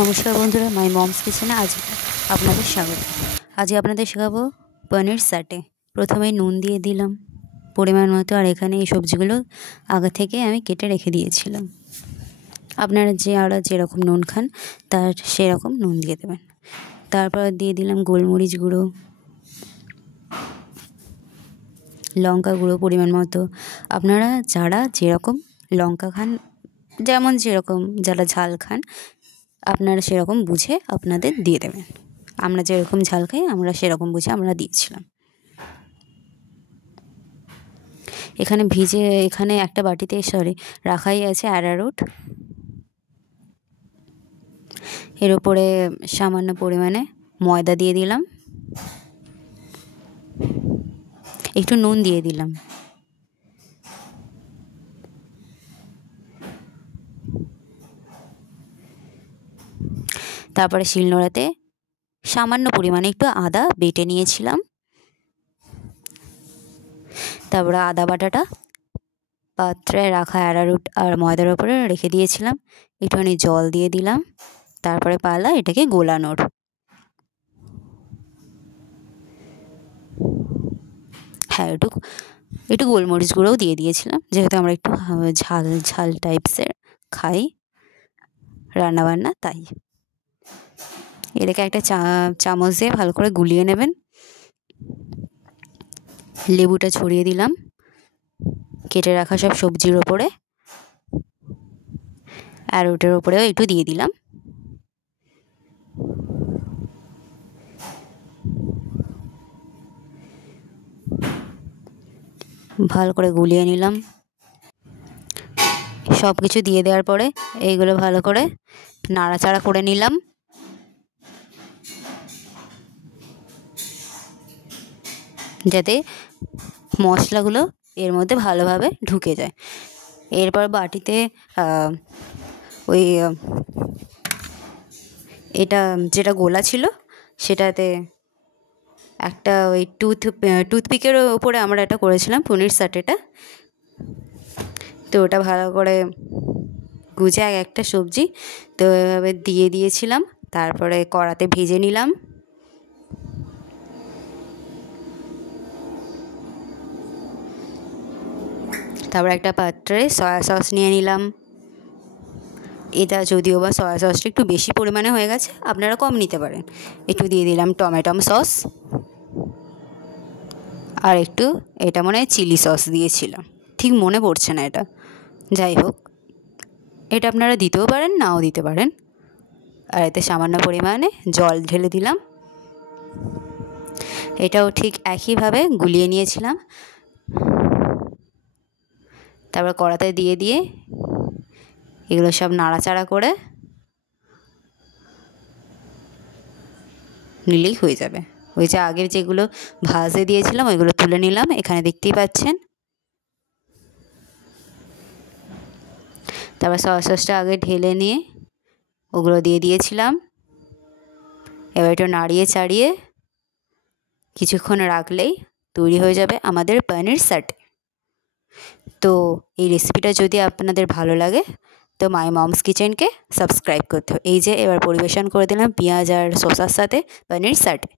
নমস্কার বন্ধুরা, মাই মমস কিচেনে আজ আপনাদের স্বাগত। আজ আপনাদের শেখাবো পনির সাটে। প্রথমে নুন দিয়ে দিলাম পরিমাণ মতো, আর এখানে এই সবজিগুলো আগে থেকে আমি কেটে রেখে দিয়েছিলাম। আপনারা যেরকম নুন খান তার সেরকম নুন দিয়ে দেবেন। তারপর দিয়ে দিলাম গোলমরিচ গুঁড়ো, লঙ্কা গুঁড়ো পরিমাণ মতো। আপনারা যারা যেরকম লঙ্কা খান, যেরকম যারা ঝাল খান আপনারা সেরকম বুঝে আপনাদের দিয়ে দেবেন। আমরা যেরকম ঝাল খাই আমরা সেরকম বুঝে আমরা দিয়েছিলাম। এখানে একটা বাটিতে রাখাই আছে অ্যারারুট। এর উপরে সামান্য পরিমাণে ময়দা দিয়ে দিলাম, একটু নুন দিয়ে দিলাম। তারপরে শিলনোড়াতে সামান্য পরিমাণে একটু আদা বেটে নিয়েছিলাম। তারপরে আদা বাটাটা পাত্রে রাখা অ্যারারুট আর ময়দার উপরে রেখে দিয়েছিলাম। একটুখানি জল দিয়ে দিলাম। তারপরে পালা এটাকে গোলানোর। হ্যাঁ, একটু গোলমরিচ গুঁড়োও দিয়ে দিয়েছিলাম, যেহেতু আমরা একটু ঝাল ঝাল টাইপসের খাই রান্নাবান্না, তাই। এটাকে একটা চামচ দিয়ে ভালো করে গুলিয়ে নেবেন। লেবুটা ছড়িয়ে দিলাম কেটে রাখা সব সবজির ওপরে, আর ওটার ওপরেও একটু দিয়ে দিলাম। ভালো করে গুলিয়ে নিলাম। সব কিছু দিয়ে দেওয়ার পরে এইগুলো ভালো করে নাড়াচাড়া করে নিলাম, যাতে মশলাগুলো এর মধ্যে ভালোভাবে ঢুকে যায়। এরপর বাটিতে এটা যেটা গোলা ছিল সেটাতে একটা ওই টুথপিকের ওপরে আমরা এটা করেছিলাম পনির সাটেটা। তো ওটা ভালো করে গুজে একটা সবজি তো এভাবে দিয়ে দিয়েছিলাম। তারপরে কড়াতে ভেজে নিলাম। তারপর একটা পাত্রে সয়া সস নিয়ে নিলাম। এটা যদিও বা সয়া সসটা একটু বেশি পরিমাণে হয়ে গেছে, আপনারা কম নিতে পারেন। একটু দিয়ে দিলাম টমেটো সস, আর একটু এটা মনে হয় চিলি সস দিয়েছিলাম, ঠিক মনে পড়ছে না এটা। যাই হোক, এটা আপনারা দিতেও পারেন নাও দিতে পারেন। আর এতে সামান্য পরিমাণে জল ঢেলে দিলাম। এটাও ঠিক একইভাবে গুলিয়ে নিয়েছিলাম। তারপর কড়াতে দিয়ে এগুলো সব নাড়াচাড়া করে নিলেই হয়ে যাবে। ওই যে আগের যেগুলো ভাজে দিয়েছিলাম ওইগুলো তুলে নিলাম, এখানে দেখতেই পাচ্ছেন। তারপর সয়া সসটা আগে ঢেলে নিয়ে ওগুলো দিয়ে দিয়েছিলাম। এবার একটু নাড়িয়ে চাড়িয়ে কিছুক্ষণ রাখলেই তৈরি হয়ে যাবে আমাদের পনির সাটে। তো এই রেসিপিটা যদি আপনাদের ভালো লাগে তো মাই মমস কিচেনকে সাবস্ক্রাইব করতে হবে। এই যে এবার পরিবেশন করে দিলাম পেঁয়াজ আর শসার সাথে পনির সাটে।